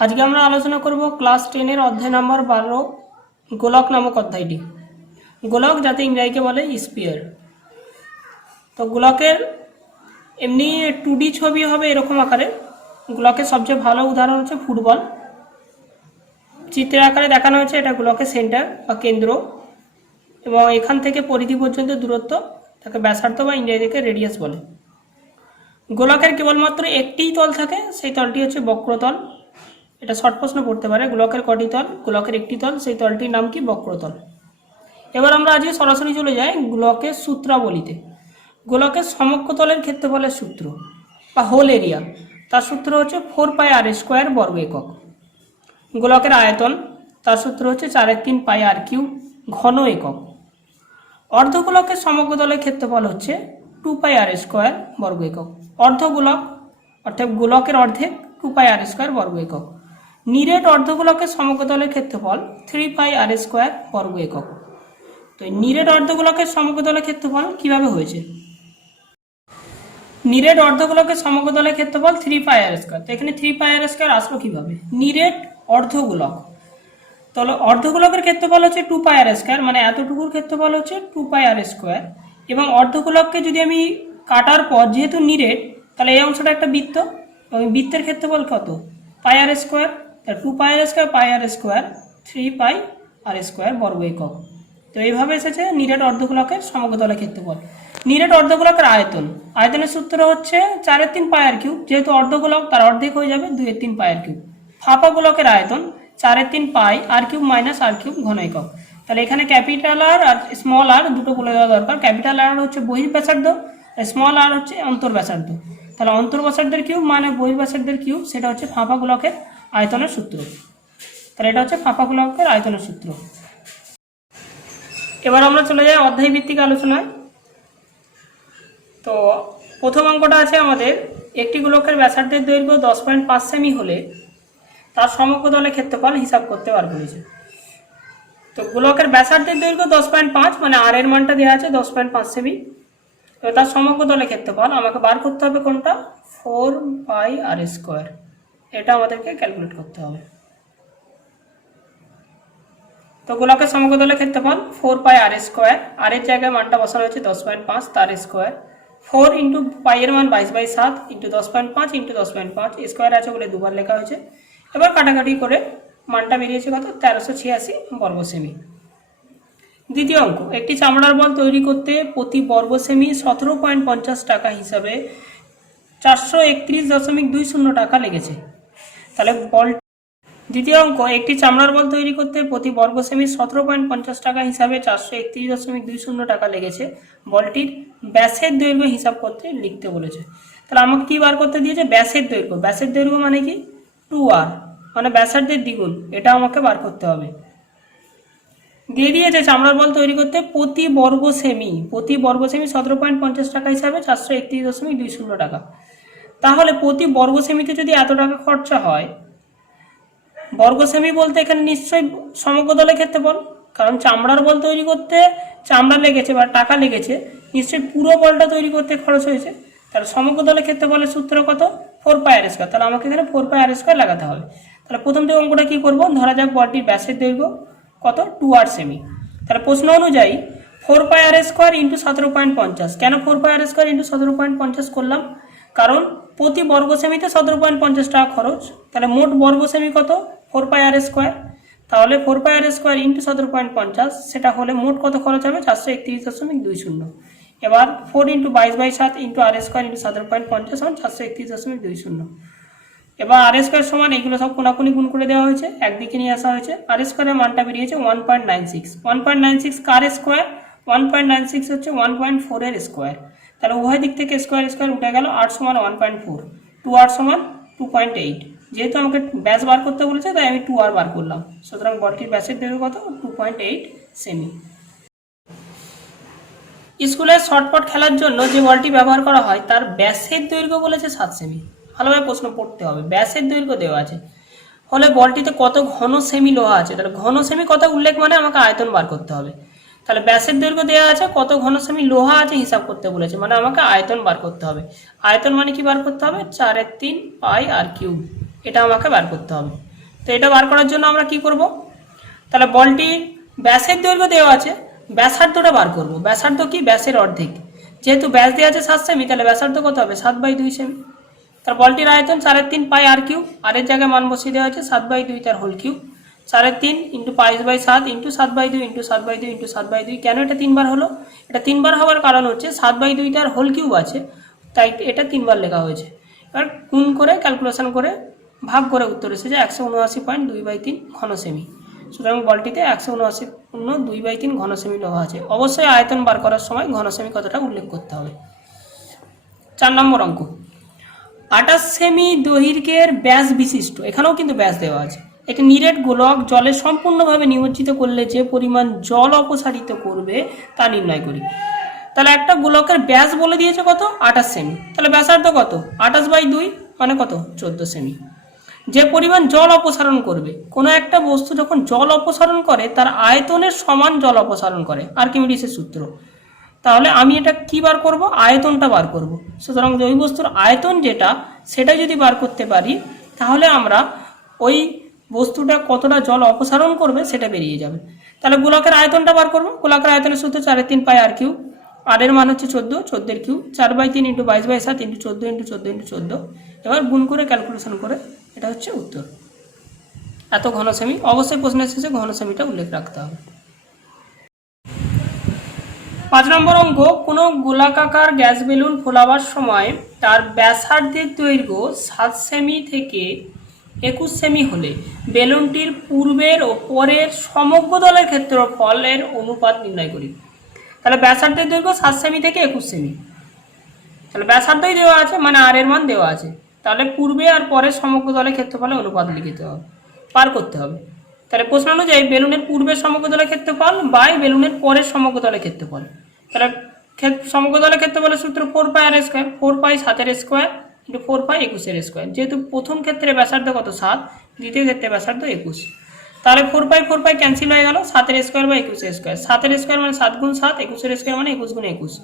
আজকে আমরা আলোচনা করব ক্লাস 10 এর অধ্যায় নাম্বার 12 গোলক নামক অধ্যায়টি। গোলক যাতে ইংরেজিতে বলে স্পিয়ার। তো গোলকের এমনি 2D ছবি হবে এরকম আকারে। গোলকের সবচেয়ে ভালো উদাহরণ হচ্ছে ফুটবল। চিত্রের আকারে দেখানো হয়েছে, এটা গোলকের সেন্টার বা কেন্দ্র, এবং এখান থেকে পরিধি পর্যন্ত দূরত্ব তাকে ব্যাসার্ধ বা ইংরেজিতে রেডিয়াস বলে। গোলকের কেবলমাত্র একটিই তল থাকে, সেই তলটি হচ্ছে বক্রতল। এটা শর্ট প্রশ্ন পড়তে পারে, গোলকের কটি তল? গোলকের একটি তল, সেই তলটির নাম কি? বক্রতল। এবার আমরা আজকে সরাসরি চলে যাই গোলকের সূত্রাবলীতে। গোলকের সমগ্রতলের ক্ষেত্রফলের সূত্র বা হোল এরিয়া, তার সূত্র হচ্ছে 4πr² বর্গ একক। গোলকের আয়তন, তার সূত্র হচ্ছে 4/3πr³ ঘন একক। অর্ধগোলকের সমগ্রতলের ক্ষেত্রফল হচ্ছে 2πr² বর্গ একক। অর্ধগোলক অর্থাৎ গোলকের অর্ধেক 2πr² বর্গ একক। নিরেট অর্ধগোলকের সমগ্রতলের ক্ষেত্রফল 3πr² বর্গ একক। তো নিরেট অর্ধগোলকের সমগ্রতলের ক্ষেত্রফল কিভাবে হয়েছে? নিরেট অর্ধগোলকের সমগ্রতলের ক্ষেত্রফল 3πr²। তো এখানে 3πr² আসলো কিভাবে? নিরেট অর্ধগোলক, তাহলে অর্ধগোলকের ক্ষেত্রফল হচ্ছে 2πr², মানে এতটুকুর ক্ষেত্রফল হচ্ছে 2πr²। এবং অর্ধগোলককে যদি আমি কাটার পর যেহেতু নিরেট, তাহলে এই অংশটা একটা বৃত্ত, এবং বৃত্তের ক্ষেত্রফল কত? πr²। তাহলে 2πr² πr² 3πr² বর্গ একক। তো এইভাবে এসেছে নিরেট অর্ধগোলকের সমগ্রতলের ক্ষেত্রফল। নিরেট অর্ধগোলকের আয়তন, আয়তনের সূত্র হচ্ছে 4/3πr³। যেহেতু অর্ধগোলক, তার অর্ধেক হয়ে যাবে 2/3πr³। ফাঁপা গোলকের আয়তন 4/3πr³ - r³ ঘন একক। তাহলে এখানে ক্যাপিটাল আর আর স্মল আর দুটো বলে দেওয়া দরকার। ক্যাপিটাল আর হচ্ছে বহির্ব্যাসার্ধ, স্মল আর হচ্ছে অন্তর্ব্যাসার্ধ। তাহলে অন্তর্ব্যাসার্ধের কিউব মানে বহির্ব্যাসার্ধের কিউব, সেটা হচ্ছে ফাঁপা গোলকের আয়তনের সূত্র। তাহলে এটা হচ্ছে ফাঁপা গোলকের আয়তনের সূত্র। এবার আমরা চলে যাই অধ্যায় ভিত্তিক আলোচনায়। তো প্রথম অঙ্কটা আছে আমাদের, একটি গোলকের ব্যাসার্ধের দৈর্ঘ্য 10.5 সেমি হলে তার সমগ্রতলের ক্ষেত্রফল হিসাব করতে বার করেছে। তো গোলকের ব্যাসার্ধের দৈর্ঘ্য 10.5, মানে আর এর মানটা দেওয়া আছে 10.5 সেমি। এবার তার সমগ্রতলের ক্ষেত্রফল আমাকে বার করতে হবে কোনটা? 4πr²। এটা আমাদেরকে ক্যালকুলেট করতে হবে। তো গোলকের সমগ্রতলের ক্ষেত্রফল 4πr², আর এর জায়গায় মানটা বসানো হয়েছে 10.5, তার স্কোয়ার। 4 ইন্টু পাই এর মান 22/7 ইন্টু 10.5 ইন্টু 10.5, স্কোয়ার আছে বলে দুবার লেখা হয়েছে। এবার কাটাকাটি করে মানটা বেরিয়েছে কত? 1386 বর্গ সেমি। দ্বিতীয় অঙ্ক, একটি চামড়ার বল তৈরি করতে প্রতি বর্গ সেমি 17.50 টাকা হিসাবে 431.20 টাকা লেগেছে। তাহলে বল দ্বিতীয় অঙ্ক, একটি চামড়ার বল তৈরি করতে প্রতি বর্গ সেমি 17.50 টাকা হিসাবে 431.20 টাকা লেগেছে। বলটির ব্যাসের দৈর্ঘ্য হিসাব করতে লিখতে বলেছে। তাহলে আমাকে কি বার করতে দিয়েছে? ব্যাসের দৈর্ঘ্য। ব্যাসের দৈর্ঘ্য মানে কি? 2r, মানে ব্যাসার্ধের দ্বিগুণ। এটা আমাকে বার করতে হবে। দিয়ে দিয়েছে চামড়ার বল তৈরি করতে প্রতি বর্গ সেমি 17.50 টাকা হিসাবে 431.20 টাকা। তাহলে প্রতি বর্গ সেমিতে যদি এত টাকা খরচা হয়, বর্গ সেমি বলতে এখানে নিশ্চয়ই সমগ্রতলের ক্ষেত্রফল, কারণ চামড়ার বল তৈরি করতে চামড়া লেগেছে বা টাকা লেগেছে, নিশ্চয়ই পুরো বলটা তৈরি করতে খরচ হয়েছে। তাহলে সমগ্রতলের ক্ষেত্রফলের সূত্র কত? 4πr²। তাহলে আমাকে এখানে 4πr² লাগাতে হবে। তাহলে প্রথম থেকে অঙ্কটা কি করব? ধরা যাক বলটির ব্যাসের দৈর্ঘ্য কত? 2r semi. তাহলে প্রশ্ন অনুযায়ী 4πr² ইন্টু 17.50। কেন 4πr² ইন্টু 17.50 করলাম? কারণ প্রতি বর্গ সেমিতে 17.50 টাকা খরচ। তাহলে মোট বর্গ সেমি কত? 4πr²। তাহলে 4πr² ইন্টু 17.50, সেটা হলে মোট কত খরচ হবে? 431.20। এবার 4 ইন্টু 22/7 ইন্টু r² ইন্টু 17.50 সমান 431.20। এবার r² সমান এইগুলো সব কোনাকুনি গুণ করে দেওয়া হয়েছে, একদিকে নিয়ে আসা হয়েছে। r² এর মানটা বেরিয়েছে 1.96। 1.96 কার স্কোয়ার? 1.96 হচ্ছে 1.4 এর স্কোয়ার। তাহলে উভয় দিক থেকে স্কোয়ার স্কোয়ার উঠে গেল। 8 সমান 1.4, 2r সমান 2.8। যেহেতু আমাকে ব্যাস বার করতে বলেছে, তাই আমি 2r বার করলাম। সুতরাং বলটির ব্যাসের দৈর্ঘ্য কত? 2.8 সেমি। স্কুলের শর্টপাট খেলার জন্য যে বলটি ব্যবহার করা হয় তার ব্যাসের দৈর্ঘ্য বলেছে 7 সেমি। ভালোভাবে প্রশ্ন পড়তে হবে। ব্যাসের দৈর্ঘ্য দেওয়া আছে, হলে বলটিতে কত ঘন সেমি লোহা আছে। তাহলে ঘন সেমি কথা উল্লেখ মানে আমাকে আয়তন বার করতে হবে। তাহলে ব্যাসের দৈর্ঘ্য দেওয়া আছে, কত ঘন সেমি লোহা আছে হিসাব করতে বলেছে, মানে আমাকে আয়তন বার করতে হবে। আয়তন মানে কি বার করতে হবে? 4/3πr³। এটা আমাকে বার করতে হবে। এটা বার করার জন্য আমরা কি করব, তাহলে বলটির ব্যাসের দৈর্ঘ্য দেওয়া আছে, ব্যাসার্ধটা বার করব। ব্যাসার্ধ কি, ব্যাসের অর্ধেক, যেহেতু ব্যাস দেওয়া আছে 7 সেমি, তাহলে ব্যাসার্ধ কত হবে 7/2 সেমি। তার বলটির আয়তন 3.5 পাই আর কিউব, আর এর জায়গায় মান বসিয়ে দেওয়া আছে 7/2 তার হোল কিউব, 3.5 ইন্টু পাই/7 ইন্টু 7/2 ইন্টু 7/2 ইন্টু 7/2। কেন এটা 3বার হলো? এটা 3বার হওয়ার কারণ হচ্ছে 7/2 তার হোল কিউব আছে, তাই এটা 3বার লেখা হয়েছে। এবার গুণ করে ক্যালকুলেশন করে ভাগ করে উত্তর এসেছে 179.2/3 ঘন সেমি। সুতরাং বলটিতে 179.2/3 ঘন সেমি লোহা আছে। অবশ্যই আয়তন বার করার সময় ঘন সেমি কতটা উল্লেখ করতে হবে। 4 নম্বর অঙ্ক, 28 সেমি দৈর্ঘ্যের ব্যাস বিশিষ্ট, এখানেও কিন্তু ব্যাস দেওয়া আছে, একটি নিরেট গোলক জলে সম্পূর্ণভাবে নিমজ্জিত করলে যে পরিমাণ জল অপসারিত করবে তা নির্ণয় করি। তাহলে একটা গোলকের ব্যাস বলে দিয়েছে কত, 28 সেমি, তাহলে ব্যাসার্ধ কত, 28/2 মানে কত, 14 সেমি। যে পরিমাণ জল অপসারণ করবে, কোনো একটা বস্তু যখন জল অপসারণ করে তার আয়তনের সমান জল অপসারণ করে, আর্কিমিডিসের সূত্র। তাহলে আমি এটা কি বার করব, আয়তনটা বার করব। সুতরাং ওই বস্তুর আয়তন যেটা, সেটা যদি বার করতে পারি তাহলে আমরা ওই বস্তুটা কতটা জল অপসারণ করবে সেটা বেরিয়ে যাবে। তাহলে গোলকের আয়তনটা বার করব। গোলকের আয়তনের সূত্র 4/3 পাই আর কিউব, আর এর মান হচ্ছে 14, 14 cube, 4/3 into 22/7 into 14 into 14 into 14। এবার গুণ করে ক্যালকুলেশন করে এটা হচ্ছে উত্তর, এত ঘন সেমি। অবশ্যই প্রশ্নের শেষে ঘন সেমিটা উল্লেখ রাখতে হবে। 5 নম্বর অঙ্ক, কোনো গোলাকার গ্যাস বেলুন ফোলাবার সময় তার ব্যাসার্ধের দৈর্ঘ্য 7 সেমি থেকে 21 সেমি হলে বেলুনটির পূর্বের ও পরের সমগ্র দলের ক্ষেত্রফলের অনুপাত নির্ণয় করি। তাহলে ব্যাসার্ধের দৈর্ঘ্য 7 সেমি থেকে 21 সেমি, তাহলে ব্যাসার্ধই দেওয়া আছে মানে আর এর মান দেওয়া আছে, তাহলে পূর্বে আর পরের সমগ্র দলের ক্ষেত্রফলের অনুপাত লিখিতে হবে, পার করতে হবে। তাহলে প্রশ্ন অনুযায়ী বেলুনের পূর্বের সমগ্র দলের ক্ষেত্রফল বাই বেলুনের পরের সমগ্র দলের ক্ষেত্রফল। তাহলে সমগ্র দলের ক্ষেত্রফলের সূত্র 4 পাই আর স্কোয়ার, 4 পাই 7 স্কোয়ার ইন্টু 4 পাই 21 স্কোয়ার। যেহেতু প্রথম ক্ষেত্রে ব্যাসার্ধ কত 7, দ্বিতীয় ক্ষেত্রে ব্যাসার্ধ 21, তাহলে 4 পাই ক্যান্সেল হয়ে গেল, 7 স্কোয়ার বাই 21 স্কোয়ার। 7 স্কোয়ার মানে 7 গুণ 7, 21 স্কোয়ার মানে 21 গুণ 21।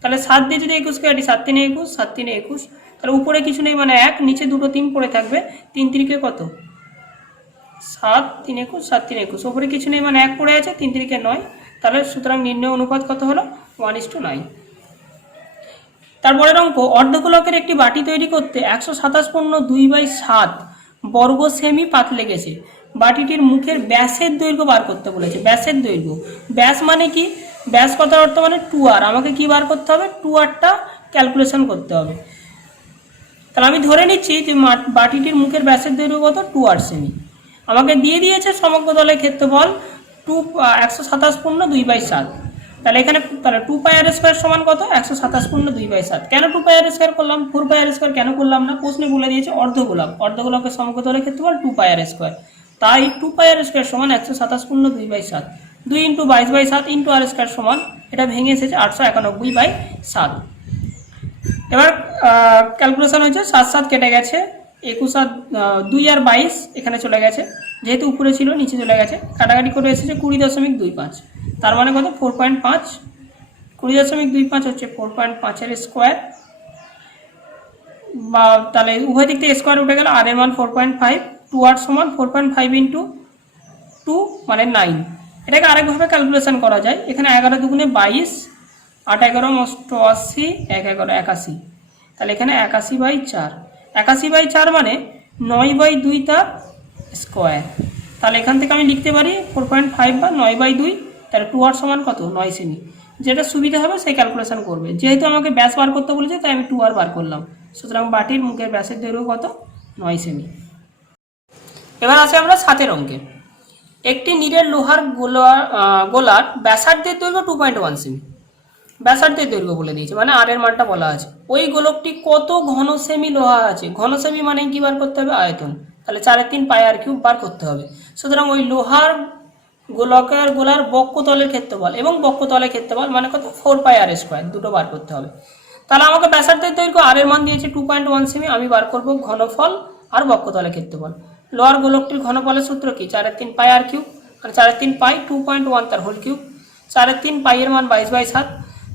তাহলে 7 দিয়ে যদি 21 কাটি, 7 3 21, 7 3 21, তাহলে উপরে কিছু নেই মানে 1, নিচে দুটো 3 পড়ে থাকবে, 3 3 কত 7 3 21, 7 3 21, উপরে কিছু নেই মানে 1 পড়ে আছে, 3 3 9। তাহলে সুতরাং নির্ণয় অনুপাত কত হলো 1:9। তারপরের অঙ্ক, অর্ধগোলকের একটি বাটি তৈরি করতে 127.2/7 বর্গ সেমি পাত লেগেছে। বাটিটির মুখের ব্যাসের দৈর্ঘ্য বার করতে বলেছে। ব্যাসের দৈর্ঘ্য, ব্যাস মানে কি, ব্যাস কথার অর্থ মানে 2r, আমাকে কি বার করতে হবে, 2rটা ক্যালকুলেশন করতে হবে। তাহলে আমি ধরে নিচ্ছি যে বাটিটির মুখের ব্যাসের দৈর্ঘ্য কত, 2r সেমি। আমাকে দিয়ে দিয়েছে সমগ্র দলের ক্ষেত্রফল 127.2/7। তাহলে এখানে তাহলে 2 পাই আর স্কোয়ার সমান কত, 127.2/7। কেন 2 পাই আর স্কোয়ার করলাম, 4 পাই আর স্কোয়ার কেন করলাম না, প্রশ্নে বলে দিয়েছে অর্ধগোলক, অর্ধগোলকের সমগ্র দলের ক্ষেত্রফল 2 পাই আর স্কোয়ার, তাই 2 পাই আর স্কোয়ার সমান 127.2/7। 2 ইন্টু 22/7 ইন্টু আর স্কোয়ার সমান, এটা ভেঙে এসেছে 891/7। এবার ক্যালকুলেশন হয়েছে 7 7 কেটে গেছে, 21 আর 2 আর 22 এখানে চলে গেছে, যেহেতু উপরে ছিল নিচে চলে গেছে, কাটাকাটি করে এসেছে 20.25। তার মানে কত 4.5, 20.25 হচ্ছে 4.5 স্কোয়ার, বা তাহলে উভয় দিক থেকে স্কোয়ার উঠে গেল, আর এর মান 4.5, 2r সমান 4.5 ইন্টু 2 মানে 9। এটাকে আরেকভাবে ক্যালকুলেশন করা যায়, এখানে 11 দুগুণে 22, 8 11 88, 1 11 81, তাহলে এখানে 81/4, 81/4 মানে 9/2 তার স্কোয়ার। তাহলে এখান থেকে আমি লিখতে পারি 4.5 বা 9/2, তাহলে 2r সমান কত 9 সেমি। যেটা সুবিধা হবে সেই ক্যালকুলেশন করবে, যেহেতু আমাকে ব্যাস বার করতে বলেছে তাই আমি 2r বার করলাম। সুতরাং বাটির মুখের ব্যাসের দৈর্ঘ্য কত 9 সেমি। এবার আসে আমরা 7 অঙ্কে, একটি নিরেট লোহার গোলার ব্যাসার্ধের দৈর্ঘ্য 2.1 সেমি। ব্যাসার্ধের দৈর্ঘ্য বলে দিয়েছে মানে আর এর মানটা বলা আছে। ওই গোলকটি কত ঘন সেমি লোহা আছে, ঘন সেমি মানে কি বার করতে হবে, আয়তন। তাহলে 4/3 পাই আর কিউব বার করতে হবে। সুতরাং ওই লোহার গোলার বক্ষতলের ক্ষেত্রফল এবং বক্ষতলের ক্ষেত্রফল মানে কত 4 পাই আর স্কোয়ার, দুটো বার করতে হবে। তাহলে আমাকে ব্যাসার্ধের দৈর্ঘ্য আর এর মান দিয়েছে 2.1 সেমি, আমি বার করব ঘনফল আর বক্ষতলের ক্ষেত্রফল। লোহার গোলকটির ঘনফলের সূত্র কি, 4/3 পাই আর কিউব, মানে 4/3 পাই 2.1 তার হোল কিউব, 4/3 পাই এর মান 22/7,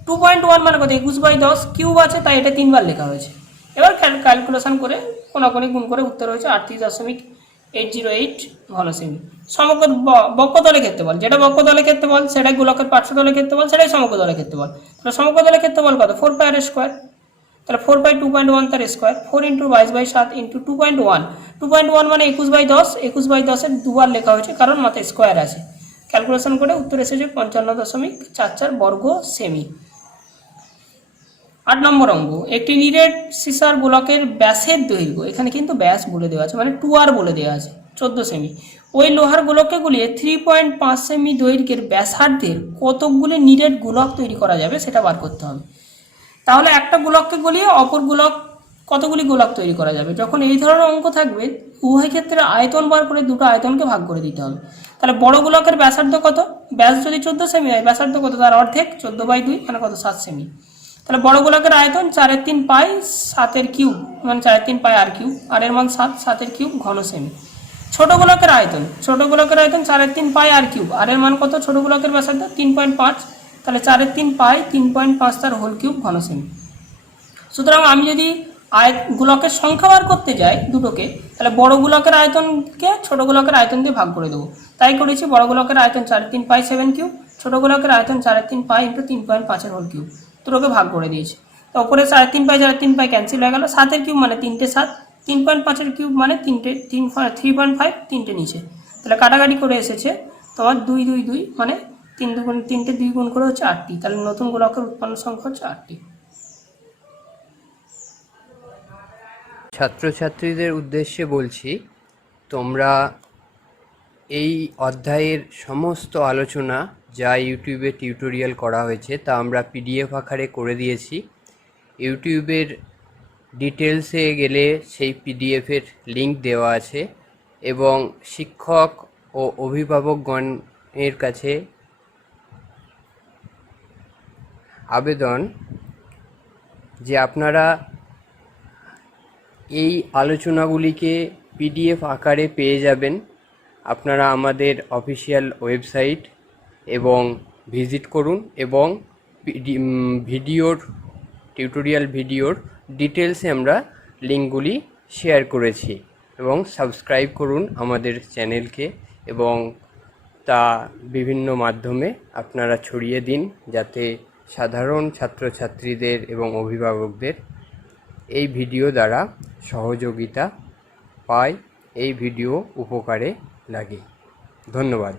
2.1 মানে কত 21/10, কিউব আছে তাই এটা 3 বার লেখা হয়েছে। এবার ক্যালকুলেশন করে কোনাকুনি গুণ করে উত্তর হয়েছে 38.1 808 ঘন সেমি। সমগ্র বক্ষতলের ক্ষেত্রফল, যেটা বক্ষতলের ক্ষেত্রফল সেটাই গোলকের পার্শ্বতলের ক্ষেত্রফল সেটাই সমগ্রতলের ক্ষেত্রফল। তাহলে সমগ্রতলের ক্ষেত্রফল কত? 4 পাই আর স্কোয়ার। তাহলে 4 পাই 2.1 তার স্কোয়ার, 4 ইন্টু 22/7 ইন্টু 2.1, 2.1 মানে 21/10, 21/10-এর দুবার লেখা হয়েছে কারণ মাথায় স্কোয়ার আছে। ক্যালকুলেশন করে উত্তর এসেছে 55.44 বর্গ সেমি। 8 নম্বর অঙ্ক, একটি নিরেট সিসার গোলকের ব্যাসের দৈর্ঘ্য, এখানে কিন্তু ব্যাস বলে দেওয়া আছে মানে 2r বলে দেওয়া আছে 14 সেমি। ওই লোহার গোলককে গুলিয়ে 3.5 সেমি দৈর্ঘ্যের ব্যাসার্ধের কতকগুলি নিরেট গোলক তৈরি করা যাবে সেটা বার করতে হবে। তাহলে একটা গোলককে গলিয়ে অপর গোলক, কতগুলি গোলক তৈরি করা যাবে? যখন এই ধরনের অঙ্ক থাকবে উভয় ক্ষেত্রে আয়তন বার করে দুটো আয়তনকে ভাগ করে দিতে হবে। তাহলে বড় গোলকের ব্যাসার্ধ কত? ব্যাস যদি 14 সেমি হয়, ব্যাসার্ধ কত? তার অর্ধেক 14/2 মানে কত? 7 সেমি। তাহলে বড় গোলকের আয়তন 4/3 পাই 7 কিউব মানে 4/3 পাই আর কিউব, আর এর মান 7, 7 কিউব ঘন সেমি। ছোট গোলকের আয়তন 4/3 পাই আর কিউব, আর এর মান কত? ছোট গোলকের ব্যাসার্ধ 3.5, তাহলে 4/3 পাই 3.5 তার হোল কিউব ঘন সেমি। সুতরাং আমি যদি গোলকের সংখ্যা বার করতে যাই দুটোকে, তাহলে বড় গোলকের আয়তনকে ছোট গোলকের আয়তন দিয়ে ভাগ করে দেবো। তাই করেছি, বড় গোলকের আয়তন 4/3 পাই 7 কিউব, ছোট গোলকের আয়তন 4/3 পাই ইন্টু 3.5 হোল কিউব, দুটোকে ভাগ করে দিয়েছি। তো ওপরে 3.5 পাই ক্যান্সেল হয়ে গেল, 7 কিউব মানে 3টে 7, 3.5 কিউব মানে 3.5 তিনটে নিচে, তাহলে কাটাকাটি করে এসেছে তোমার 2 2 2 মানে 3 2 3টে 2 গুণ করে হচ্ছে 8টি, তাহলে নতুন গোলকের উৎপন্ন সংখ্যা হচ্ছে 8টি। ছাত্রছাত্রীদের উদ্দেশ্যে বলছি, তোমরা এই অধ্যায়ের সমস্ত আলোচনা যা ইউটিউবে টিউটোরিয়াল করা হয়েছে তা আমরা পিডিএফ আকারে করে দিয়েছি। ইউটিউবের ডিটেলসে গেলে সেই পিডিএফের লিঙ্ক দেওয়া আছে এবং শিক্ষক ও অভিভাবকগণের কাছে আবেদন যে আপনারা এই আলোচনাগুলিকে পিডিএফ আকারে পেয়ে যাবেন। আপনারা আমাদের অফিসিয়াল ওয়েবসাইট এবং ভিজিট করুন এবং টিউটোরিয়াল ভিডিওর ডিটেলসে আমরা লিঙ্কগুলি শেয়ার করেছি এবং সাবস্ক্রাইব করুন আমাদের চ্যানেলকে এবং তা বিভিন্ন মাধ্যমে আপনারা ছড়িয়ে দিন যাতে সাধারণ ছাত্রছাত্রীদের এবং অভিভাবকদের এই ভিডিও দ্বারা সহযোগিতা পায়, এই ভিডিও উপকারে লাগে। ধন্যবাদ।